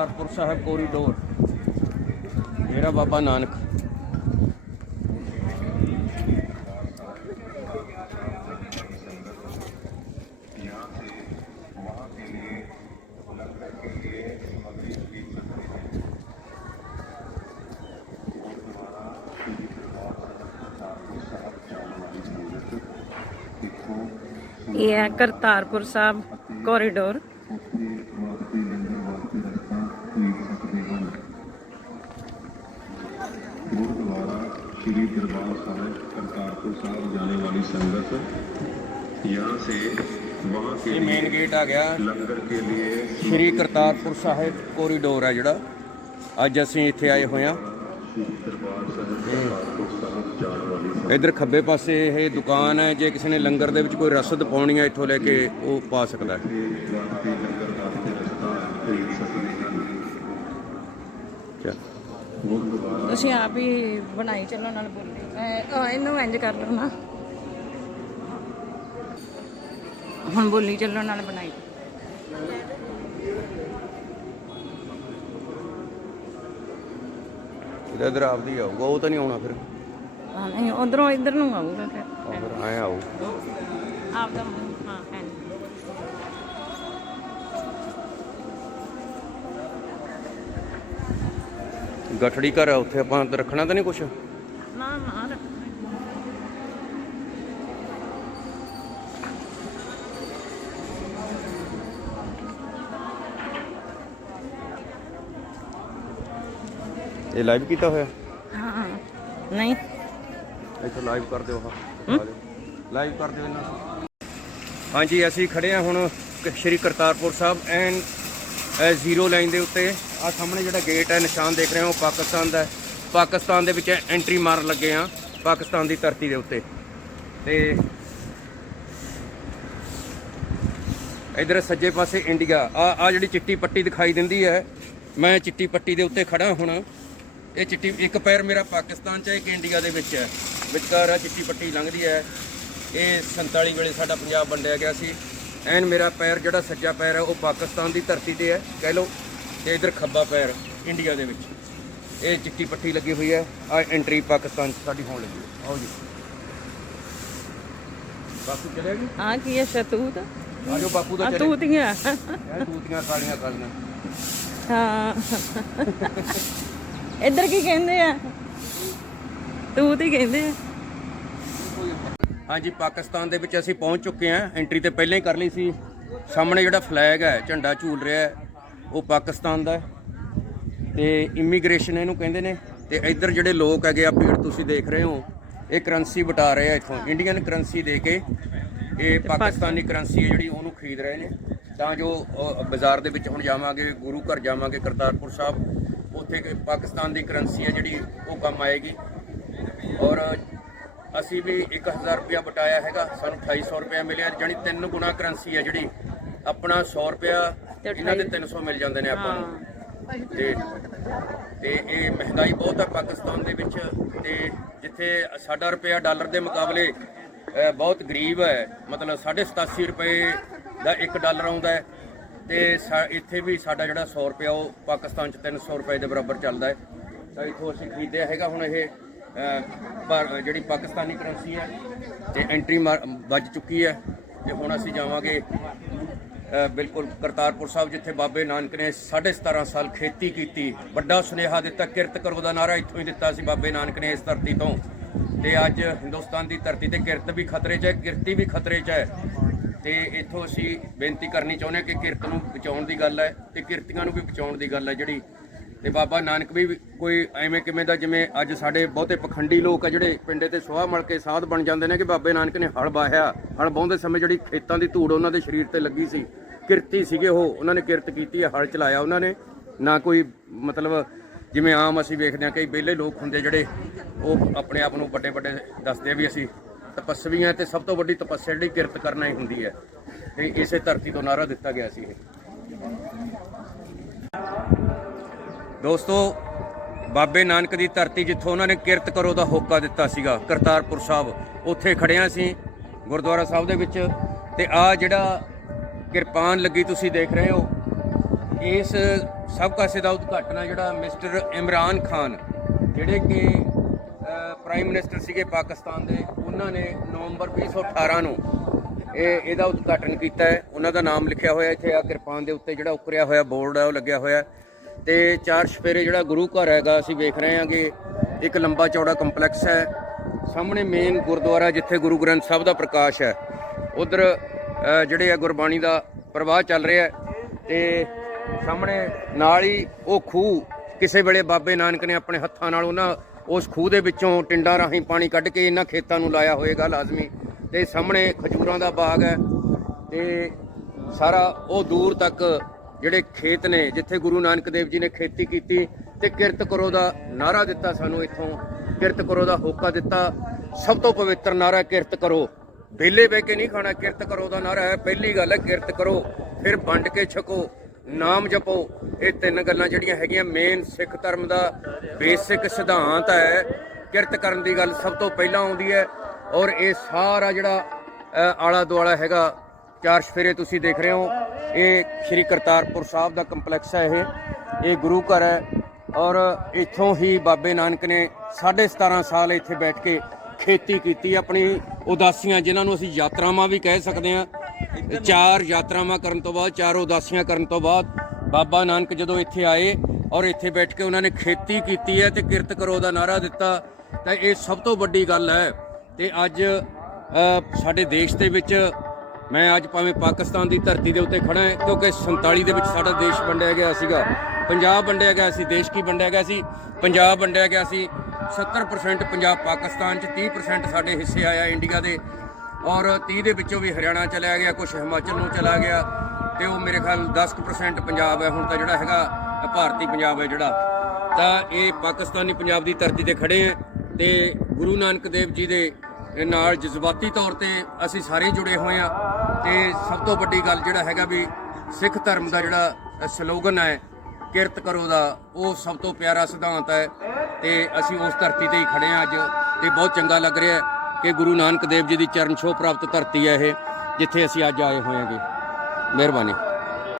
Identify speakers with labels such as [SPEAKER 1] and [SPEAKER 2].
[SPEAKER 1] Kartarpur Sahib corridor ਮੇਰਾ ਬਾਬਾ ਨਾਨਕ
[SPEAKER 2] ਇਹ ਹੈ ਕਰਤਾਰਪੁਰ ਸਾਹਿਬ ਕੋਰੀਡੋਰ
[SPEAKER 3] श्री दरबार साहिब करतारपुर साहब जाने वाली संगत यहाँ से वहाँ के
[SPEAKER 1] ਇਹ ਮੇਨ ਗੇਟ ਆ ਗਿਆ
[SPEAKER 3] लंगर के लिए
[SPEAKER 1] ਸ਼੍ਰੀ ਕਰਤਾਰਪੁਰ ਸਾਹਿਬ ਕੋਰੀਡੋਰ ਹੈ ਜਿਹੜਾ ਅੱਜ ਅਸੀਂ ਇੱਥੇ ਆਏ ਹੋਏ ਹਾਂ
[SPEAKER 3] श्री दरबार साहिब करतारपुर साहब जाने वाली संगत
[SPEAKER 1] ਇਧਰ ਖੱਬੇ ਪਾਸੇ ਇਹ ਦੁਕਾਨ ਹੈ ਜੇ ਕਿਸੇ ਨੇ ਲੰਗਰ ਦੇ ਵਿੱਚ ਕੋਈ ਰਸਦ ਪਾਉਣੀ ਹੈ ਇੱਥੋਂ ਲੈ ਕੇ ਉਹ ਪਾ ਸਕਦਾ ਹੈ
[SPEAKER 3] वास्ते लंगर वास्ते रस्ता खरीद सकते हैं
[SPEAKER 1] ਚੱਲ।
[SPEAKER 2] ਤੁਸੀਂ ਆਪ ਹੀ ਬਣਾਈ ਚੱਲੋ ਨਾਲ ਬੋਲੀ। ਮੈਂ ਇਹਨੂੰ ਇੰਜ ਕਰ ਲਓ ਨਾ ਹੁਣ ਬੋਲੀ ਚੱਲੋ ਨਾਲ ਬਣਾਈ।
[SPEAKER 1] ਇਹਦਾ ਇਧਰ ਆਪਦੀ ਆਊਗਾ ਉਹ ਤਾਂ ਨਹੀਂ ਆਉਣਾ ਫਿਰ।
[SPEAKER 2] ਹਾਂ ਨਹੀਂ ਉਧਰੋਂ ਇਧਰ ਨੂੰ ਆਊਗਾ ਫਿਰ।
[SPEAKER 1] ਆਇਆ ਆਊ।
[SPEAKER 2] ਆਪ ਦਾ ਹਾਂ ਐਂ।
[SPEAKER 1] ਗਠੜੀ ਘਰ ਆ ਉੱਥੇ ਆਪਾਂ ਰੱਖਣਾ ਤਾਂ ਨਹੀਂ ਕੁਛ?
[SPEAKER 2] ਨਾ ਨਾ
[SPEAKER 1] ਇਹ ਲਾਈਵ ਕੀਤਾ ਹੋਇਆ?
[SPEAKER 2] ਹਾਂ ਨਹੀਂ।
[SPEAKER 1] ਇੱਥੇ ਲਾਈਵ ਕਰ ਦਿਓ ਹਾਂ? ਲਾਈਵ ਕਰ ਦਿਓ ਇਹਨਾਂ ਨੂੰ। ਹਾਂਜੀ ਅਸੀਂ ਖੜੇ ਹਾਂ ਹੁਣ ਸ਼੍ਰੀ ਕਰਤਾਰਪੁਰ ਸਾਹਿਬ ਐਨ ਜ਼ੀਰੋ ਲਾਈਨ ਦੇ ਉੱਤੇ ਆ ਸਾਹਮਣੇ ਜਿਹੜਾ ਗੇਟ ਹੈ, ਨਿਸ਼ਾਨ ਦੇਖ ਰਹੇ ਹੋ, ਪਾਕਿਸਤਾਨ ਦਾ। ਪਾਕਿਸਤਾਨ ਦੇ ਵਿੱਚ ਐਂਟਰੀ ਮਾਰਨ ਲੱਗੇ ਆ ਪਾਕਿਸਤਾਨ ਦੀ ਧਰਤੀ ਦੇ ਉੱਤੇ। ਤੇ ਇਧਰ ਸੱਜੇ ਪਾਸੇ ਇੰਡੀਆ। ਆ ਆ ਜਿਹੜੀ ਚਿੱਟੀ ਪੱਟੀ ਦਿਖਾਈ ਦਿੰਦੀ ਹੈ, ਮੈਂ ਚਿੱਟੀ ਪੱਟੀ ਦੇ ਉੱਤੇ ਖੜਾ ਹੁਣ। ਇਹ ਚਿੱਟੀ, ਇੱਕ ਪੈਰ ਮੇਰਾ ਪਾਕਿਸਤਾਨ 'ਚ ਹੈ, ਇੱਕ ਇੰਡੀਆ ਦੇ ਵਿੱਚ ਹੈ। ਵਿਚਕਾਰ ਆ ਚਿੱਟੀ ਪੱਟੀ ਲੰਘਦੀ ਹੈ। ਇਹ 47 ਵੇਲੇ ਸਾਡਾ ਪੰਜਾਬ ਵੰਡਿਆ ਗਿਆ ਸੀ। ਐਨ ਮੇਰਾ ਪੈਰ ਜਿਹੜਾ ਸੱਜਾ ਪੈਰ ਹੈ ਉਹ ਪਾਕਿਸਤਾਨ ਦੀ ਧਰਤੀ ਤੇ ਹੈ ਕਹਿ ਲਓ ਤੇ ਇਧਰ ਖੱਬਾ ਪੈਰ ਇੰਡੀਆ ਦੇ ਵਿੱਚ। ਇਹ ਚਿੱਟੀ ਪੱਟੀ ਲੱਗੀ ਹੋਈ ਹੈ ਆ ਐਂਟਰੀ ਪਾਕਿਸਤਾਨ ਸਾਡੀ ਹੋਣ ਲੱਗੀ ਹੈ। ਆਓ ਜੀ। ਬਾਪੂ ਚਲੇ ਗਏ?
[SPEAKER 2] ਆ ਕੀ ਹੈ ਸ਼ਤੂਤ?
[SPEAKER 1] ਆਜੋ ਬਾਪੂ ਦਾ
[SPEAKER 2] ਆ
[SPEAKER 1] ਚਲੇ
[SPEAKER 2] ਤੂਤੀਆਂ।
[SPEAKER 1] ਇਹ ਤੂਤੀਆਂ ਕਾਲੀਆਂ ਕਾਲੀਆਂ
[SPEAKER 2] ਹਾਂ। ਇੱਧਰ ਕੀ ਕਹਿੰਦੇ ਆ? ਤੂਤ ਹੀ ਕਹਿੰਦੇ ਆ।
[SPEAKER 1] ਹਾਂਜੀ ਪਾਕਿਸਤਾਨ ਦੇ ਵਿੱਚ ਅਸੀਂ ਪਹੁੰਚ ਚੁੱਕੇ ਹਾਂ। ਐਂਟਰੀ ਤੇ ਪਹਿਲਾਂ ਹੀ ਕਰ ਲਈ ਸੀ। ਸਾਹਮਣੇ ਜਿਹੜਾ ਫਲੈਗ ਹੈ ਝੰਡਾ ਝੂਲ ਰਿਹਾ ਹੈ ਉਹ ਪਾਕਿਸਤਾਨ ਦਾ ਤੇ ਇਮੀਗ੍ਰੇਸ਼ਨ ਇਹਨੂੰ ਕਹਿੰਦੇ ਨੇ। ਤੇ ਇੱਧਰ ਜਿਹੜੇ ਲੋਕ ਹੈਗੇ ਆ ਭੀੜ ਤੁਸੀਂ ਦੇਖ ਰਹੇ ਹੋ। ਇਹ ਕਰੰਸੀ ਵਟਾ ਰਹੇ ਆ ਇੱਥੋਂ। ਇੰਡੀਅਨ ਕਰੰਸੀ ਦੇ ਕੇ ਇਹ ਪਾਕਿਸਤਾਨੀ ਕਰੰਸੀ ਹੈ ਜਿਹੜੀ ਉਹਨੂੰ ਖਰੀਦ ਰਹੇ ਨੇ। ਤਾਂ ਜੋ ਬਾਜ਼ਾਰ ਦੇ ਵਿੱਚ ਹੁਣ ਜਾਵਾਂਗੇ ਗੁਰੂ ਘਰ ਜਾਵਾਂਗੇ ਕਰਤਾਰਪੁਰ ਸਾਹਿਬ ਉੱਥੇ ਕਿ ਪਾਕਿਸਤਾਨ ਦੀ ਕਰੰਸੀ ਹੈ ਜਿਹੜੀ ਉਹ ਕੰਮ ਆਏਗੀ। ਔਰ ਅਸੀਂ ਵੀ 1000 ਰੁਪਇਆ ਬਟਾਇਆ ਹੈਗਾ ਸਾਨੂੰ 2800 ਰੁਪਇਆ ਮਿਲਿਆ ਜਾਨੀ ਤਿੰਨ ਗੁਣਾ ਕਰੰਸੀ ਹੈ ਜਿਹੜੀ। ਆਪਣਾ 100 ਰੁਪਇਆ
[SPEAKER 2] ਤੇ
[SPEAKER 1] ਇਹਨਾਂ ਦੇ 300 ਮਿਲ ਜਾਂਦੇ ਨੇ ਆਪਾਂ ਨੂੰ। ਤੇ ਤੇ ਇਹ ਮਹਿੰਗਾਈ ਬਹੁਤ ਹੈ ਪਾਕਿਸਤਾਨ ਦੇ ਵਿੱਚ ਤੇ ਜਿੱਥੇ ਸਾਡਾ ਰੁਪਇਆ ਡਾਲਰ ਦੇ ਮੁਕਾਬਲੇ ਬਹੁਤ ਗਰੀਬ ਹੈ। ਮਤਲਬ 87 ਰੁਪਏ ਦਾ 1 ਡਾਲਰ ਆਉਂਦਾ ਹੈ। ਤੇ ਇੱਥੇ ਵੀ ਸਾਡਾ ਜਿਹੜਾ 100 ਰੁਪਇਆ ਉਹ ਪਾਕਿਸਤਾਨ 'ਚ 300 ਰੁਪਏ ਦੇ ਬਰਾਬਰ ਚੱਲਦਾ ਹੈ। ਤਾਂ ਇੱਥੋਂ ਅਸੀਂ ਖਰੀਦਿਆ ਹੈਗਾ ਹੁਣ ਇਹ। ਪਰ ਜਿਹੜੀ ਪਾਕਿਸਤਾਨੀ ਕਰੰਸੀ ਹੈ, ਤੇ ਐਂਟਰੀ ਮਾਰ- ਵੱਜ ਚੁੱਕੀ ਹੈ, ਤੇ ਹੁਣ ਅਸੀਂ ਜਾਵਾਂਗੇ ਬਿਲਕੁਲ ਕਰਤਾਰਪੁਰ ਸਾਹਿਬ, ਜਿੱਥੇ ਬਾਬੇ ਨਾਨਕ ਨੇ 17.5 ਸਾਲ ਖੇਤੀ ਕੀਤੀ। ਵੱਡਾ ਸੁਨੇਹਾ ਦਿੱਤਾ, ਕਿਰਤ ਕਰੋ ਦਾ ਨਾਰਾ ਇੱਥੋਂ ਹੀ ਦਿੱਤਾ ਸੀ ਬਾਬੇ ਨਾਨਕ ਨੇ ਇਸ ਧਰਤੀ ਤੋਂ। ਤੇ ਅੱਜ ਹਿੰਦੁਸਤਾਨ ਦੀ ਧਰਤੀ ਤੇ ਕਿਰਤ ਵੀ ਖਤਰੇ 'ਚ ਹੈ, ਕਿਰਤੀ ਵੀ ਖਤਰੇ 'ਚ ਹੈ। ਤੇ ਇੱਥੋਂ ਅਸੀਂ ਬੇਨਤੀ ਕਰਨੀ ਚਾਹੁੰਦੇ ਹਾਂ ਕਿ ਕਿਰਤ ਨੂੰ ਬਚਾਉਣ ਦੀ ਗੱਲ ਹੈ, ਤੇ ਕਿਰਤੀਆਂ ਨੂੰ ਵੀ ਬਚਾਉਣ ਦੀ ਗੱਲ ਹੈ, ਜਿਹੜੀ ਤੇ ਬਾਬਾ ਨਾਨਕ ਵੀ ਕੋਈ ਐਵੇਂ ਕਿਵੇਂ ਦਾ ਜਿਵੇਂ ਅੱਜ ਸਾਡੇ ਬਹੁਤੇ ਪਖੰਡੀ ਲੋਕ ਆ ਜਿਹੜੇ ਪਿੰਡੇ ਤੇ ਸੁਆਹ ਮਲ ਕੇ ਸਾਧ ਬਣ ਜਾਂਦੇ ਨੇ ਕਿ ਬਾਬੇ ਨਾਨਕ ਨੇ ਹਲ ਬਾਹਿਆ ਹਲ ਵਾਹੁੰਦੇ ਸਮੇਂ ਜਿਹੜੀ ਖੇਤਾਂ ਦੀ ਧੂੜ ਉਹਨਾਂ ਦੇ ਸਰੀਰ ਤੇ ਲੱਗੀ ਸੀ, ਕਿਰਤੀ ਸੀਗੇ ਉਹ, ਉਹਨਾਂ ਨੇ ਕਿਰਤ ਕੀਤੀ ਹੈ ਹਲ ਚਲਾਇਆ ਉਹਨਾਂ ਨੇ। ਨਾ ਕੋਈ ਮਤਲਬ ਜਿਵੇਂ ਆਮ ਅਸੀਂ ਵੇਖਦੇ ਹਾਂ ਕਈ ਵਿਹਲੇ ਲੋਕ ਹੁੰਦੇ ਜਿਹੜੇ, ਉਹ ਆਪਣੇ ਆਪ ਨੂੰ ਵੱਡੇ ਵੱਡੇ ਦੱਸਦੇ ਵੀ ਅਸੀਂ ਤਪਸਵੀ ਹਾਂ ਤੇ ਸਭ ਤੋਂ ਵੱਡੀ ਤਪੱਸਿਆ ਜਿਹੜੀ ਕਿਰਤ ਕਰਨਾ ਹੀ ਹੁੰਦੀ ਹੈ ਤੇ ਇਸੇ ਧਰਤੀ ਤੋਂ ਨਾਰਾ ਦਿੱਤਾ ਗਿਆ ਸੀ ਇਹ। ਦੋਸਤੋ, ਬਾਬੇ ਨਾਨਕ ਦੀ ਧਰਤੀ ਜਿੱਥੋਂ ਉਹਨਾਂ ਨੇ ਕਿਰਤ ਕਰੋ ਦਾ ਹੋਕਾ ਦਿੱਤਾ ਸੀਗਾ, ਕਰਤਾਰਪੁਰ ਸਾਹਿਬ, ਉੱਥੇ ਖੜਿਆ ਸੀ ਗੁਰਦੁਆਰਾ ਸਾਹਿਬ ਦੇ ਵਿੱਚ। ਤੇ ਆ ਜਿਹੜਾ ਕਿਰਪਾਨ ਲੱਗੀ ਤੁਸੀਂ ਦੇਖ ਰਹੇ ਹੋ, ਇਸ ਸਭ ਕਾਸੇ ਦਾ ਉਦਘਾਟਨ ਹੈ ਜਿਹੜਾ ਮਿਸਟਰ ਇਮਰਾਨ ਖਾਨ, ਜਿਹੜੇ ਕਿ ਪ੍ਰਾਈਮ ਮਿਨਿਸਟਰ ਸੀਗੇ ਪਾਕਿਸਤਾਨ ਦੇ, ਉਹਨਾਂ ਨੇ ਨਵੰਬਰ 2018 ਨੂੰ ਇਹ, ਇਹਦਾ ਉਦਘਾਟਨ ਕੀਤਾ ਹੈ। ਉਹਨਾਂ ਦਾ ਨਾਮ ਲਿਖਿਆ ਹੋਇਆ ਇੱਥੇ, ਆ ਕਿਰਪਾਨ ਦੇ ਉੱਤੇ ਜਿਹੜਾ ਉਕਰਿਆ ਹੋਇਆ ਬੋਰਡ ਹੈ ਉਹ ਲੱਗਿਆ ਹੋਇਆ ਤੇ ਚਾਰ ਛਪੇਰੇ ਜਿਹੜਾ ਗੁਰੂ ਘਰ ਹੈਗਾ, ਅਸੀਂ ਵੇਖ ਰਹੇ ਹਾਂਗੇ ਇੱਕ ਲੰਬਾ ਚੌੜਾ ਕੰਪਲੈਕਸ ਹੈ। ਸਾਹਮਣੇ ਮੇਨ ਗੁਰਦੁਆਰਾ ਜਿੱਥੇ ਗੁਰੂ ਗ੍ਰੰਥ ਸਾਹਿਬ ਦਾ ਪ੍ਰਕਾਸ਼ ਹੈ। ਉਧਰ ਜਿਹੜੇ ਆ ਗੁਰਬਾਣੀ ਦਾ ਪ੍ਰਵਾਹ ਚੱਲ ਰਿਹਾ ਹੈ ਤੇ ਸਾਹਮਣੇ ਨਾਲ ਹੀ ਉਹ ਖੂਹ, ਕਿਸੇ ਵੇਲੇ ਬਾਬੇ ਨਾਨਕ ਨੇ ਆਪਣੇ ਹੱਥਾਂ ਨਾਲ ਉਹਨਾਂ ਉਸ ਖੂਹ ਦੇ ਵਿੱਚੋਂ ਟਿੰਡਾਂ ਰਾਹੀਂ ਪਾਣੀ ਕੱਢ ਕੇ ਇਹਨਾਂ ਖੇਤਾਂ ਨੂੰ ਲਾਇਆ ਹੋਏਗਾ ਲਾਜ਼ਮੀ। ਤੇ ਸਾਹਮਣੇ ਖਜੂਰਾਂ ਦਾ ਬਾਗ ਹੈ ਤੇ ਸਾਰਾ ਉਹ ਦੂਰ ਤੱਕ ਜਿਹੜੇ ਖੇਤ ਨੇ, ਜਿੱਥੇ ਗੁਰੂ ਨਾਨਕ ਦੇਵ ਜੀ ਨੇ ਖੇਤੀ ਕੀਤੀ ਤੇ ਕਿਰਤ ਕਰੋ ਦਾ ਨਾਰਾ ਦਿੱਤਾ ਸਾਨੂੰ ਇੱਥੋਂ, ਕਿਰਤ ਕਰੋ ਦਾ ਹੋਕਾ ਦਿੱਤਾ। ਸਭ ਤੋਂ ਪਵਿੱਤਰ ਨਾਰਾ ਕਿਰਤ ਕਰੋ। ਵਿਹਲੇ ਬਹਿ ਕੇ ਨਹੀਂ ਖਾਣਾ, ਕਿਰਤ ਕਰੋ ਦਾ ਨਾਰਾ ਹੈ। ਪਹਿਲੀ ਗੱਲ ਹੈ ਕਿਰਤ ਕਰੋ, ਫਿਰ ਵੰਡ ਕੇ ਛਕੋ, ਨਾਮ ਜਪੋ। ਇਹ ਤਿੰਨ ਗੱਲਾਂ ਜਿਹੜੀਆਂ ਹੈਗੀਆਂ ਮੇਨ ਸਿੱਖ ਧਰਮ ਦਾ ਬੇਸਿਕ ਸਿਧਾਂਤ ਹੈ। ਕਿਰਤ ਕਰਨ ਦੀ ਗੱਲ ਸਭ ਤੋਂ ਪਹਿਲਾਂ ਆਉਂਦੀ ਹੈ ਔਰ ਇਹ ਸਾਰਾ ਜਿਹੜਾ ਆਲਾ ਦੁਆਲਾ ਹੈਗਾ ਚਾਰ ਸਫੇਰੇ ਤੁਸੀਂ ਦੇਖ ਰਹੇ ਹੋ। ਇਹ ਸ਼੍ਰੀ ਕਰਤਾਰਪੁਰ ਸਾਹਿਬ ਦਾ ਕੰਪਲੈਕਸ ਹੈ ਇਹ। ਇਹ ਗੁਰੂ ਘਰ ਹੈ ਔਰ ਇੱਥੋਂ ਹੀ ਬਾਬੇ ਨਾਨਕ ਨੇ 17.5 ਸਾਲ ਇੱਥੇ ਬੈਠ ਕੇ ਖੇਤੀ ਕੀਤੀ। ਆਪਣੀ ਉਦਾਸੀਆਂ ਜਿਨ੍ਹਾਂ ਨੂੰ ਅਸੀਂ ਯਾਤਰਾਵਾਂ ਵੀ ਕਹਿ ਸਕਦੇ ਹਾਂ। ਚਾਰ ਯਾਤਰਾਵਾਂ ਕਰਨ ਤੋਂ ਬਾਅਦ, ਚਾਰ ਉਦਾਸੀਆਂ ਕਰਨ ਤੋਂ ਬਾਅਦ ਬਾਬਾ ਨਾਨਕ ਜਦੋਂ ਇੱਥੇ ਆਏ ਔਰ ਇੱਥੇ ਬੈਠ ਕੇ ਉਹਨਾਂ ਨੇ ਖੇਤੀ ਕੀਤੀ ਹੈ ਤੇ ਕਿਰਤ ਕਰੋ ਦਾ ਨਾਰਾ ਦਿੱਤਾ, ਤਾਂ ਇਹ ਸਭ ਤੋਂ ਵੱਡੀ ਗੱਲ ਹੈ। ਤੇ ਅੱਜ ਸਾਡੇ ਦੇਸ਼ ਦੇ ਵਿੱਚ ਮੈਂ ਅੱਜ ਭਾਵੇਂ ਪਾਕਿਸਤਾਨ ਦੀ ਧਰਤੀ ਦੇ ਉੱਤੇ ਖੜਾ ਹਾਂ, ਕਿਉਂਕਿ 47 ਦੇ ਵਿੱਚ ਸਾਡਾ ਦੇਸ਼ ਵੰਡਿਆ ਗਿਆ ਸੀਗਾ। ਪੰਜਾਬ ਵੰਡਿਆ ਗਿਆ ਸੀ, ਦੇਸ਼ ਕੀ ਵੰਡਿਆ ਗਿਆ ਸੀ? ਪੰਜਾਬ ਵੰਡਿਆ ਗਿਆ ਸੀ। 70% ਪੰਜਾਬ ਪਾਕਿਸਤਾਨ ਚ 30% ਸਾਡੇ ਹਿੱਸੇ ਆਇਆ ਇੰਡੀਆ ਦੇ। ਔਰ 30 ਦੇ ਵਿੱਚੋਂ ਵੀ ਹਰਿਆਣਾ ਚਲਾ ਗਿਆ ਕੁਝ ਹਿਮਾਚਲ ਨੂੰ ਚਲਾ ਗਿਆ। ਤੇ ਉਹ ਮੇਰੇ ਖਿਆਲ 10% ਪੰਜਾਬ ਹੈ, ਹੁਣ ਤਾਂ ਜਿਹੜਾ ਹੈਗਾ ਭਾਰਤੀ ਪੰਜਾਬ ਹੈ ਜਿਹੜਾ। ਤਾਂ ਇਹ ਪਾਕਿਸਤਾਨੀ ਪੰਜਾਬ ਦੀ ਧਰਤੀ ਤੇ ਖੜੇ ਆ ਤੇ ਗੁਰੂ ਨਾਨਕ ਦੇਵ ਜੀ ਦੇ ਨਾਲ ਜਜ਼ਬਾਤੀ ਤੌਰ ਤੇ ਅਸੀਂ ਸਾਰੇ ਜੁੜੇ ਹੋਏ ਆ ਤੇ ਸਭ ਤੋਂ ਵੱਡੀ ਗੱਲ ਜਿਹੜਾ ਹੈਗਾ ਵੀ ਸਿੱਖ ਧਰਮ ਦਾ ਜਿਹੜਾ ਸਲੋਗਨ ਹੈ, ਕਿਰਤ ਕਰੋ ਦਾ, ਉਹ ਸਭ ਤੋਂ ਪਿਆਰਾ ਸਿਧਾਂਤ ਹੈ ਤੇ ਅਸੀਂ ਉਸ ਧਰਤੀ ਤੇ ਹੀ ਖੜੇ ਆ ਅੱਜ ਤੇ ਬਹੁਤ ਚੰਗਾ ਲੱਗ ਰਿਹਾ ਹੈ ਕਿ ਗੁਰੂ ਨਾਨਕ ਦੇਵ ਜੀ ਦੀ ਚਰਨ ਛੋਹ ਪ੍ਰਾਪਤ ਧਰਤੀ ਹੈ ਇਹ, ਜਿੱਥੇ ਅਸੀਂ ਅੱਜ ਆਏ ਹੋਏ ਹਾਂਗੇ ਮਿਹਰਬਾਨੀ।